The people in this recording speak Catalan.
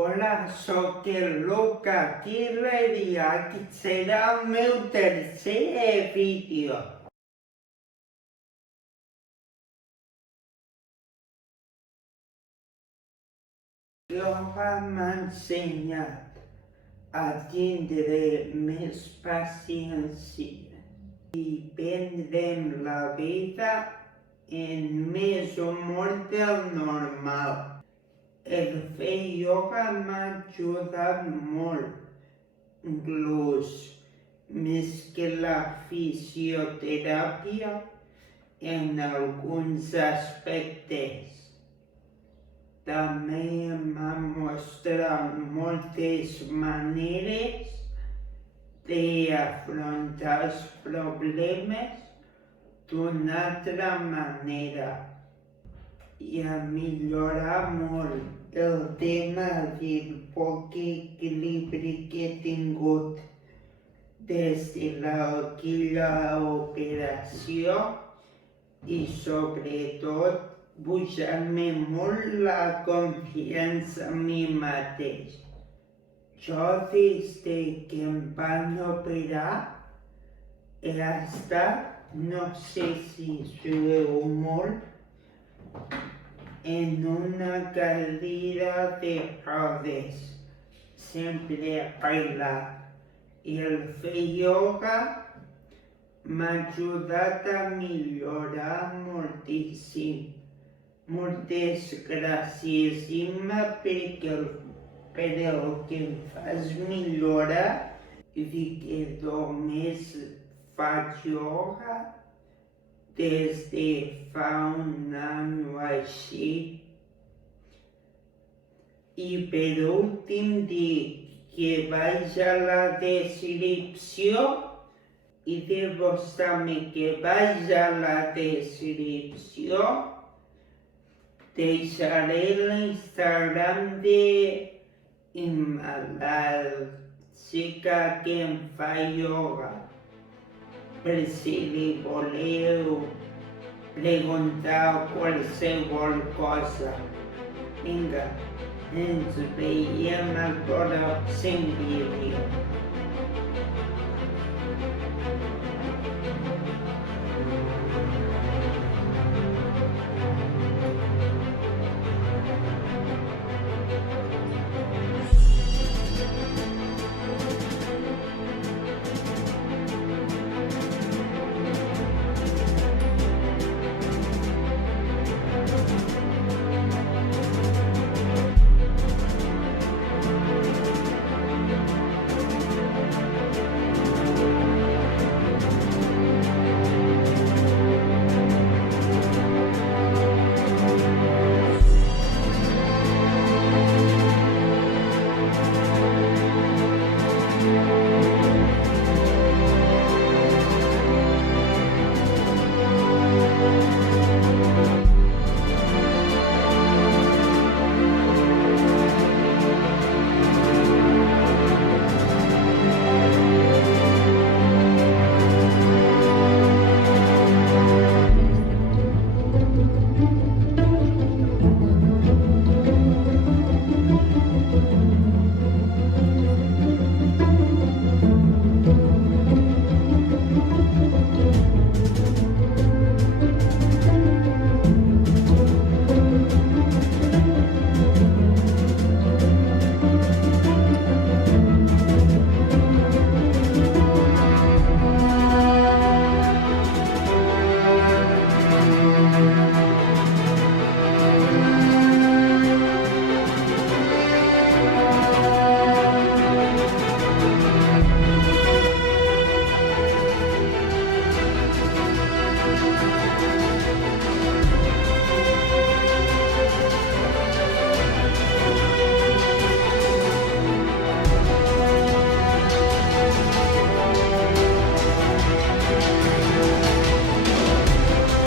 Hola, sóc el Luca Killer i aquest serà el meu tercer vídeo. Yoga m'ha ensenyat a tindre més paciència i prendre'm la vida en més humor del normal. El fer ioga m'ha ajudat molt, inclús més que la fisioteràpia en alguns aspectes. També m'ha mostrat moltes maneres d'afrontar els problemes d'una altra manera i a millorar molt el tema del poc equilibri que he tingut des de aquella operació i sobretot pujar-me molt la confiança en mi mateix. Jo des de que em van operar he estat, no sé si ho veu molt, en una cadira de rodes, sempre bailat, i el fer ioga m'ha ajudat a millorar moltíssim. Moltes gràcies, Imma, per el que em fas millorar i que només faig ioga des de fa un any o així. I per últim dic que vaig a la descripció i dir-vos també que vaig a la descripció deixaré l'Instagram d'Imma, la xica que em fa ioga, per si li voleu preguntar qualsevol cosa. Vinga, ens veiem al pròxim vídeo.